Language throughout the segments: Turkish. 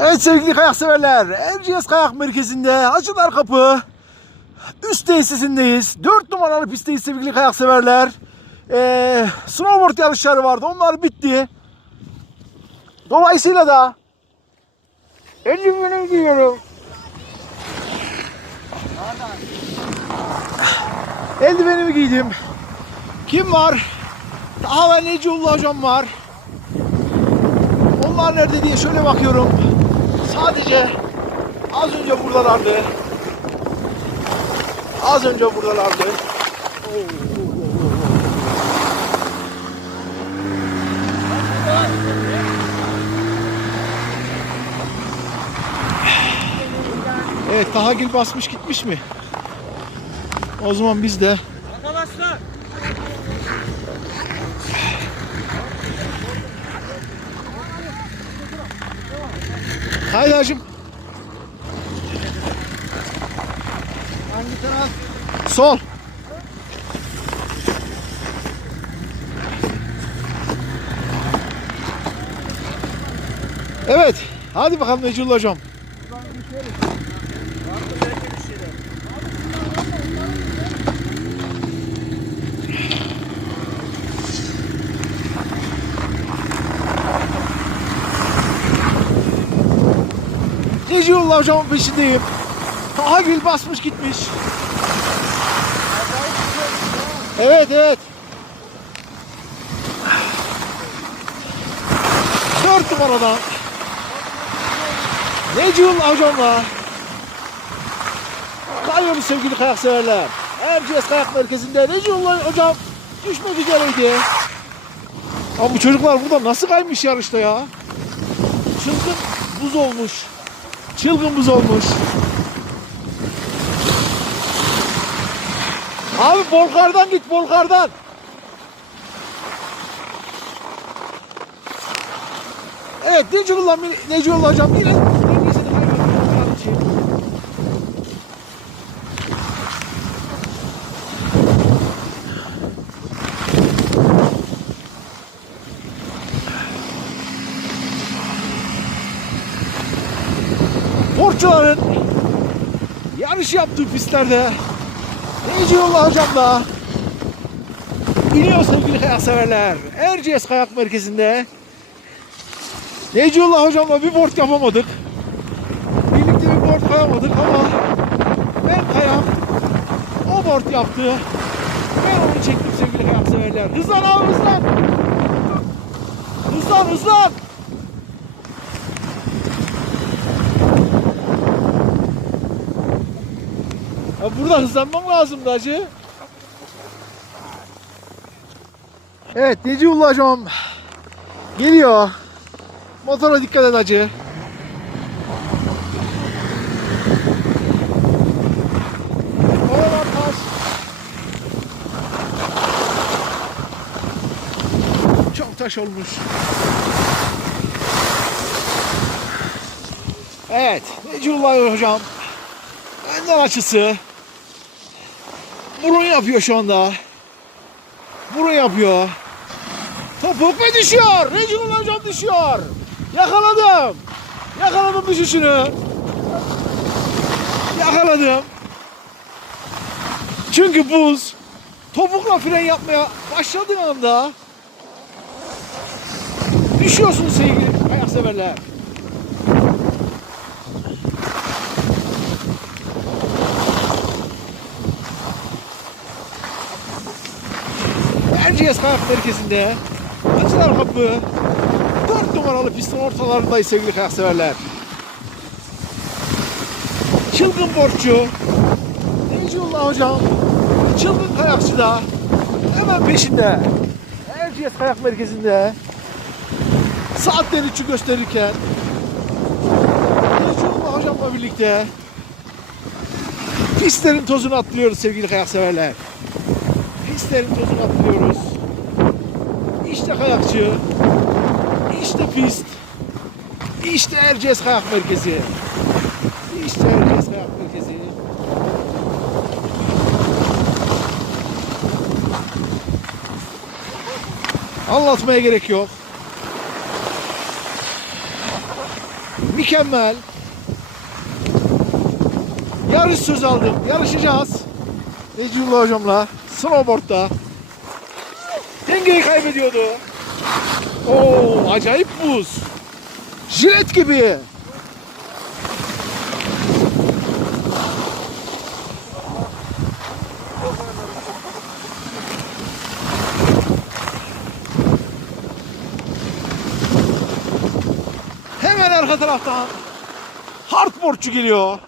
Evet sevgili kayak severler, Erciyes Kayak Merkezi'nde Hacılar Kapı üst tesisindeyiz. 4 numaralı pistteyiz sevgili kayak severler. Ee, snowboard yarışları vardı, onlar bitti. Dolayısıyla da eldivenimi giyiyorum. Eldivenimi giydim. Kim var? Taha ve Neciullah hocam var. Onlar nerede diye şöyle bakıyorum. Sadece az önce buradalardı. Az önce buradalardı. Evet Tahagil basmış gitmiş mi? O zaman biz de Arkadaşlar Haydi hacım. hangi taraf? Sol. Evet. Hadi bakalım Necullah hocam. Necullah hocamın peşindeyim. Tahagil basmış gitmiş. Evet evet. Dört numaradan Necul hocamla Kalıyoruz sevgili kayak severler. Erciyes Kayak Merkezi'nde Necul hocam düşmek üzereydi. Ama bu çocuklar burada nasıl kaymış yarışta ya? Çılgın buz olmuş. Çılgın buz olmuş. Abi Bolkar'dan git Bolkar'dan. Evet Necullah, Necullah hocam yine yarış yaptığı pistlerde Necullah hocam da iniyor sevgili kayak severler. Erciyes Kayak Merkezi'nde Necullah hocamla bir board yapamadık. Birlikte bir board kayamadık ama ben kayam o board yaptı. Ben onu çektim sevgili kayak severler. Hızlan abi hızlan. Hızlan hızlan. Ya burada hızlanmam lazımdı hacı. Evet Neciullah hocam geliyor. Motora dikkat et hacı. Çok taş olmuş. Evet Neciullah hocam Önden açısı. Burun yapıyor şu anda. Burun yapıyor. Topuk ve düşüyor. Reginald hocam düşüyor. Yakaladım. Yakaladım düşüşünü. Yakaladım. Çünkü buz topukla fren yapmaya başladığı anda düşüyorsunuz sevgili ayak severler. Erciyes Kayak Merkezi'nde Acılar Kapı 4 numaralı pistin ortalarındayız sevgili kayak severler. Çılgın borççu Neciullah hocam Çılgın kayakçı da hemen peşinde Erciyes Kayak Merkezi'nde saatleri üçü gösterirken Neciullah hocamla birlikte pistlerin tozunu atlıyoruz sevgili kayak severler. Pistlerin tozunu atlıyoruz. İşte kayakçı. İşte pist. İşte Erciyes Kayak Merkezi. İşte Erciyes Kayak Merkezi. Anlatmaya gerek yok. Mükemmel. Yarış söz aldım. Yarışacağız. Necmiullah hocamla. Snowboard'da. Dengeyi kaybediyordu. Oo, acayip buz. Jilet gibi. Hemen arka taraftan hardboardçu geliyor.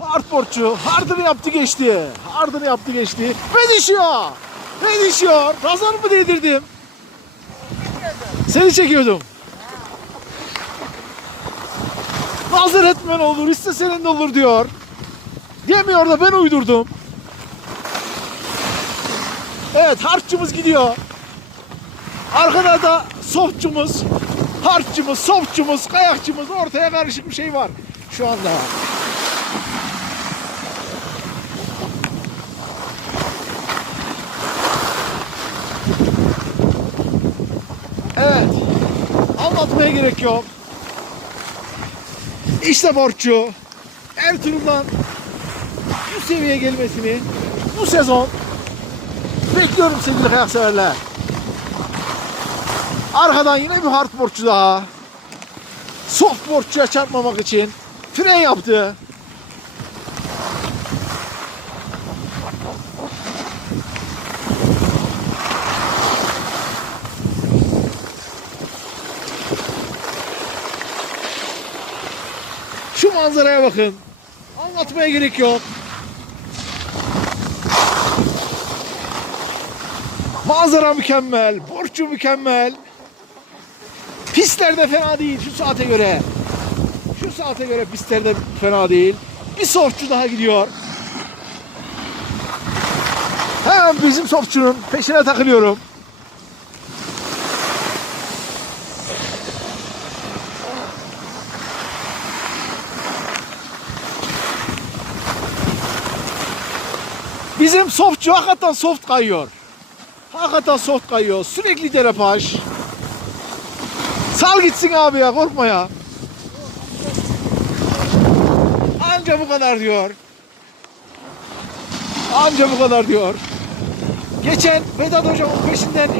Hardboardçu hardını yaptı geçti. Hardını yaptı geçti. Ve düşüyor. Ve düşüyor. Nazar mı değdirdim? Seni çekiyordum. Nazar etmen olur, istesenin de olur diyor. Demiyor da ben uydurdum. Evet harççımız gidiyor. Arkada da softçumuz, harççımız, softçumuz, kayakçımız ortaya karışık bir şey var şu anda. Evet. Anlatmaya gerek yok. İşte borçlu. Ertuğrul'dan bu seviyeye gelmesini bu sezon bekliyorum sevgili kayak severler. Arkadan yine bir hard borçlu daha. Soft borçluya çarpmamak için fren yaptı. Manzaraya bakın. Anlatmaya gerek yok. Manzara mükemmel, borçlu mükemmel. Pistler de fena değil şu saate göre. Şu saate göre pistler de fena değil. Bir softçu daha gidiyor. Hemen bizim softçunun peşine takılıyorum. Bizim softçu hakikaten soft kayıyor. Hakikaten soft kayıyor. Sürekli derapaj. Sal gitsin abi ya korkma ya. Anca bu kadar diyor. Anca bu kadar diyor. Geçen Vedat hocamın peşinden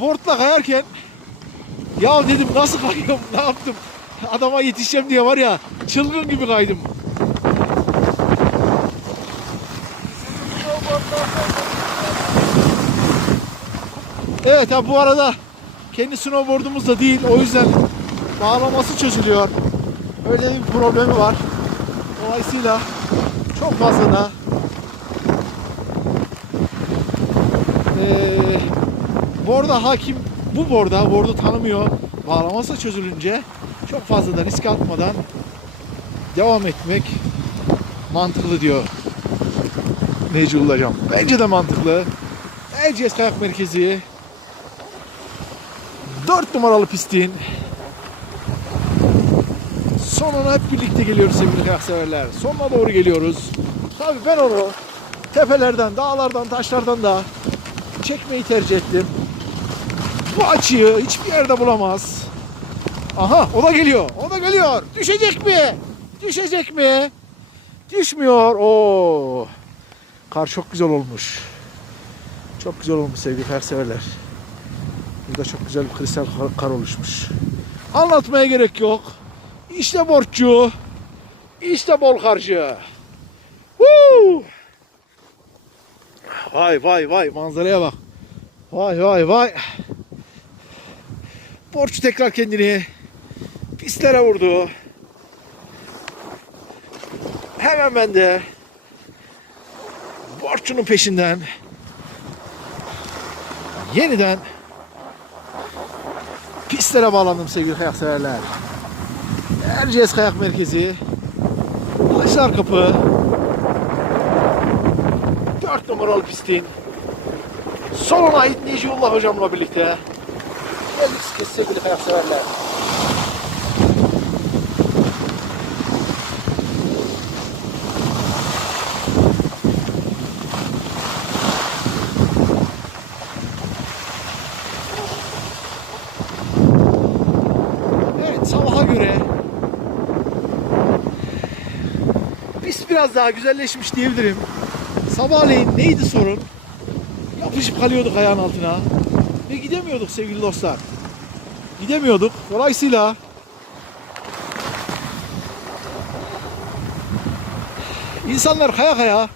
boardla kayarken ya dedim nasıl kayıyorum ne yaptım adama yetişeceğim diye var ya çılgın gibi kaydım. Evet ha bu arada kendi snowboardumuz da değil o yüzden bağlaması çözülüyor. Öyle bir problemi var. Dolayısıyla çok fazla da eee borda hakim bu borda bordu tanımıyor. Bağlaması çözülünce çok fazla da risk atmadan devam etmek mantıklı diyor Necul hocam. Bence de mantıklı. Erciyes Kayak Merkezi 4 numaralı pistin sonuna hep birlikte geliyoruz sevgili kayak severler. Sonuna doğru geliyoruz. Tabii ben onu tepelerden, dağlardan, taşlardan da çekmeyi tercih ettim. Bu açıyı hiçbir yerde bulamaz. Aha o da geliyor. O da geliyor. Düşecek mi? Düşecek mi? Düşmüyor. Oo. Kar çok güzel olmuş. Çok güzel olmuş sevgili kayak severler. Burada çok güzel bir kristal kar, oluşmuş. Anlatmaya gerek yok. İşte borççu. İşte bol karcı. Woo! Vay vay vay manzaraya bak. Vay vay vay. Borçlu tekrar kendini pistlere vurdu. Hemen ben de borçlunun peşinden yeniden pistlere bağlandım sevgili kayak severler. Erciyes Kayak Merkezi Taşlar Kapı 4 numaralı pistin sonuna ait Neciyullah hocamla birlikte geldik sevgili kayak severler. Evet sabaha göre Yolumuz biraz daha güzelleşmiş diyebilirim. Sabahleyin neydi sorun? Yapışıp kalıyorduk ayağın altına. Ve gidemiyorduk sevgili dostlar. Gidemiyorduk. Dolayısıyla insanlar kaya kaya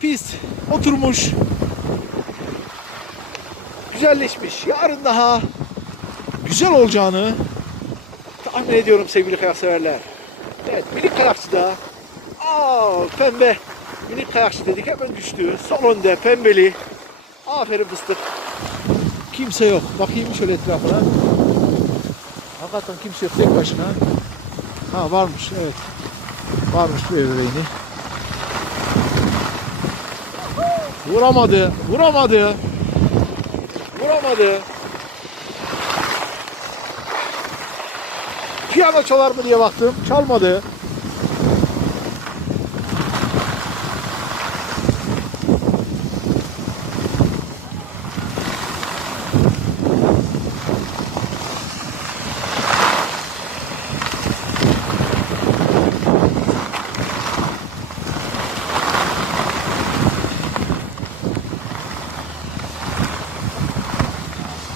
pist oturmuş güzelleşmiş. Yarın daha güzel olacağını tahmin ediyorum sevgili kayak severler. Evet minik kayakçı da aa pembe minik kayakçı dedik hemen düştü. Sol önde pembeli. Aferin fıstık. Kimse yok. Bakayım şöyle etrafına. Hakikaten kimse yok tek başına. Ha varmış evet. Varmış bir ebeveyni. Vuramadı. Vuramadı. Vuramadı. Piyano çalar mı diye baktım. Çalmadı.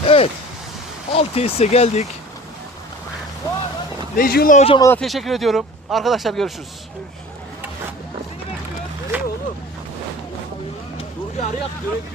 Evet. Alt tesise geldik. Neciyullah hocama da teşekkür ediyorum. Arkadaşlar görüşürüz. Nereye oğlum? Bir arayak. Görebiliyor?